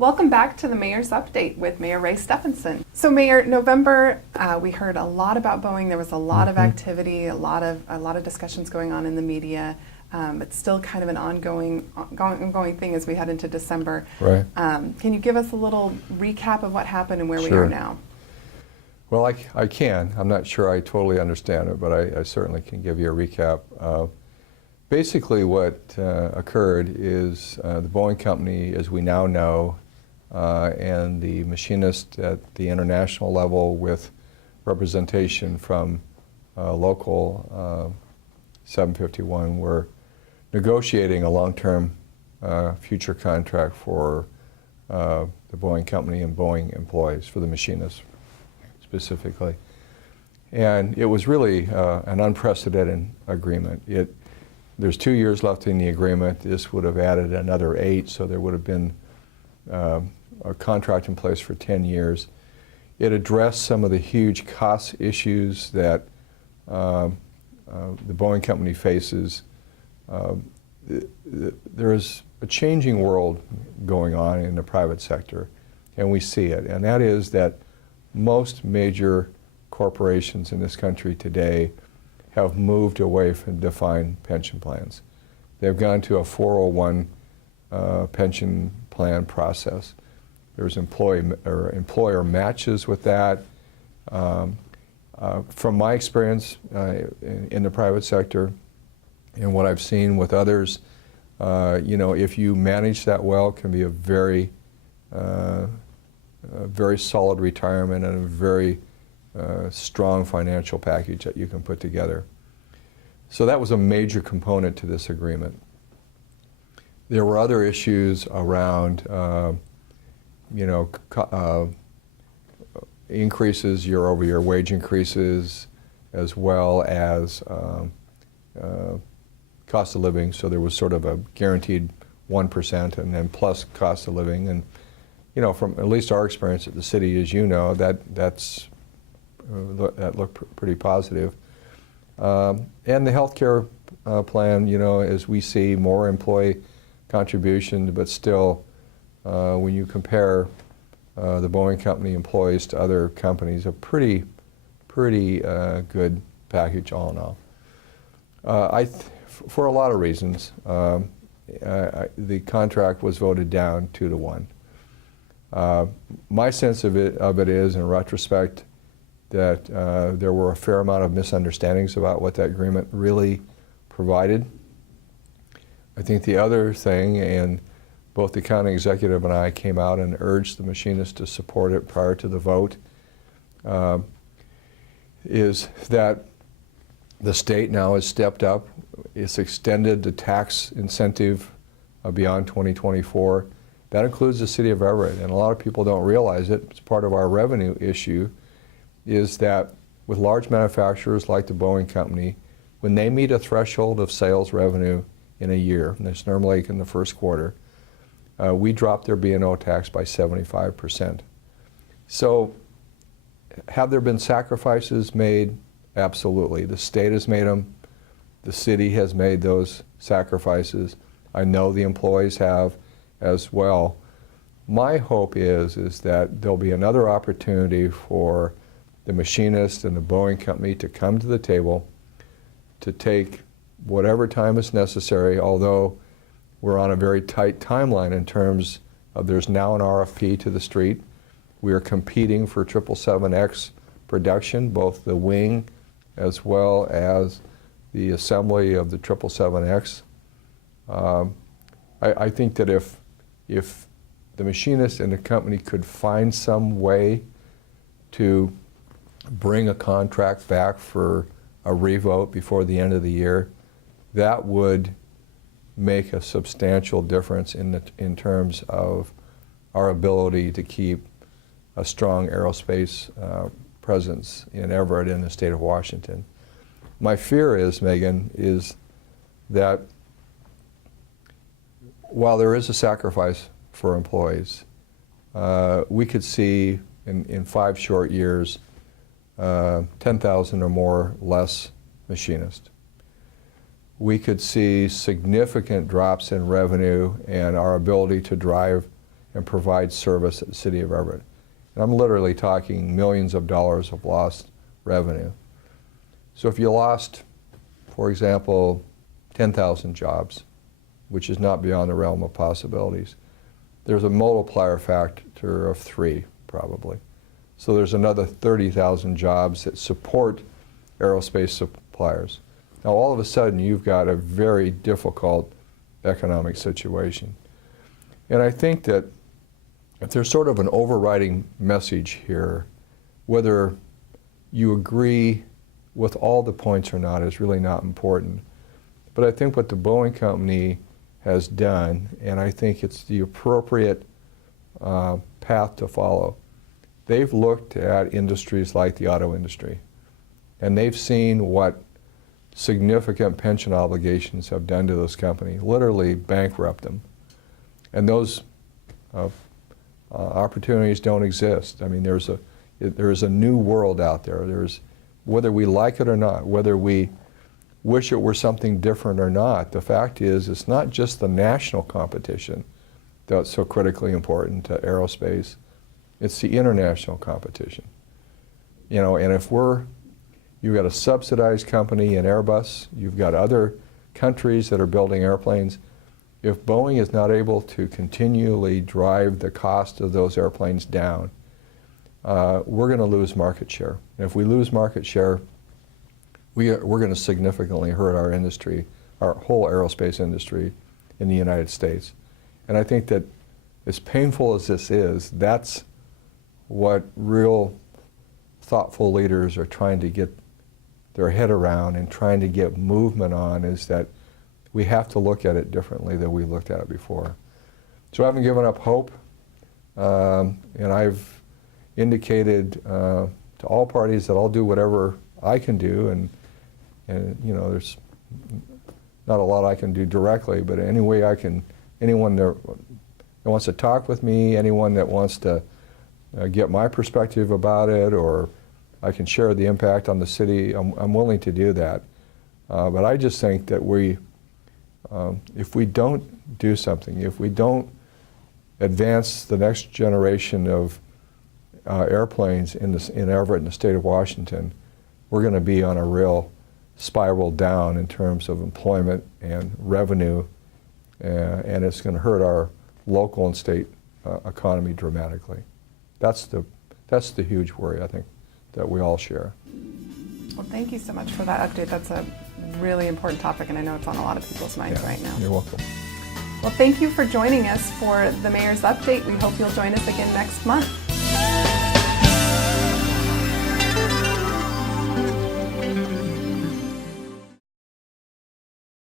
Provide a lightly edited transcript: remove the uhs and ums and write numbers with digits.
Welcome back to the Mayor's Update with Mayor Ray Stephenson. So Mayor, November, we heard a lot about Boeing. There was a lot of activity, a lot of discussions going on in the media. It's still kind of an ongoing thing as we head into December. Right. Can you give us a little recap of what happened and where we Sure. are now? Well, I can. I'm not sure I totally understand it, but I certainly can give you a recap. Basically what occurred is the Boeing company, as we now know, and the machinist at the international level with representation from local 751 were negotiating a long-term future contract for the Boeing company and Boeing employees, for the machinists specifically. And it was really an unprecedented agreement. There's 2 years left in the agreement. This would have added another 8, so there would have been a contract in place for 10 years. It addressed some of the huge cost issues that the Boeing company faces. There is a changing world going on in the private sector, and we see it. And that is that most major corporations in this country today have moved away from defined pension plans. They've gone to a 401 pension plan process. There's employer matches with that. From my experience in the private sector and what I've seen with others, if you manage that well, it can be a very solid retirement and a very strong financial package that you can put together. So that was a major component to this agreement. There were other issues around, increases, year-over-year wage increases, as well as cost of living. So there was sort of a guaranteed 1% and then plus cost of living. And from at least our experience at the city, as you know, that looked pretty positive. And the health care plan, as we see more employee contribution, but still, when you compare the Boeing company employees to other companies, a pretty good package all in all. For a lot of reasons, the contract was voted down 2-1. My sense of it is, in retrospect, that there were a fair amount of misunderstandings about what that agreement really provided. I think the other thing, and both the county executive and I came out and urged the machinists to support it prior to the vote, is that the state now has stepped up. It's extended the tax incentive beyond 2024. That includes the city of Everett, and a lot of people don't realize it. It's part of our revenue issue, is that with large manufacturers like the Boeing company, when they meet a threshold of sales revenue in a year, and it's normally in the first quarter, we drop their B&O tax by 75%. So have there been sacrifices made? Absolutely. The state has made them. The city has made those sacrifices. I know the employees have as well. My hope is that there'll be another opportunity for the machinist and the Boeing company to come to the table to take whatever time is necessary, although we're on a very tight timeline in terms of there's now an RFP to the street. We are competing for 777X production, both the wing as well as the assembly of the 777X. I think that if the machinist and the company could find some way to bring a contract back for a revote before the end of the year, that would make a substantial difference in terms of our ability to keep a strong aerospace presence in Everett and the state of Washington. My fear is, Megan, is that while there is a sacrifice for employees, we could see in 5 short years 10,000 or more less machinists. We could see significant drops in revenue and our ability to drive and provide service at the city of Everett. And I'm literally talking millions of dollars of lost revenue. So if you lost, for example, 10,000 jobs, which is not beyond the realm of possibilities, there's a multiplier factor of 3, probably. So there's another 30,000 jobs that support aerospace suppliers. Now all of a sudden you've got a very difficult economic situation. And I think that if there's sort of an overriding message here, whether you agree with all the points or not is really not important. But I think what the Boeing company has done, and I think it's the appropriate path to follow, they've looked at industries like the auto industry, and they've seen what significant pension obligations have done to this company, literally bankrupt them. And those opportunities don't exist. I mean, there is a new world out there. Whether we like it or not, whether we wish it were something different or not, the fact is it's not just the national competition that's so critically important to aerospace, it's the international competition. You know, and if you've got a subsidized company in Airbus, you've got other countries that are building airplanes, if Boeing is not able to continually drive the cost of those airplanes down, we're going to lose market share. And if we lose market share, we're going to significantly hurt our industry, our whole aerospace industry in the United States. And I think that as painful as this is, that's what real thoughtful leaders are trying to get their head around and trying to get movement on, is that we have to look at it differently than we looked at it before. So I haven't given up hope, and I've indicated to all parties that I'll do whatever I can do, and you know, there's not a lot I can do directly, but any way I can, anyone that wants to talk with me, anyone that wants to get my perspective about it, or I can share the impact on the city, I'm willing to do that. But I just think that if we don't do something, if we don't advance the next generation of airplanes in Everett and the state of Washington, we're going to be on a real spiral down in terms of employment and revenue, and it's going to hurt our local and state economy dramatically. That's the huge worry, I think, that we all share. Well, thank you so much for that update. That's a really important topic, and I know it's on a lot of people's minds right now. You're welcome. Well, thank you for joining us for the Mayor's Update. We hope you'll join us again next month.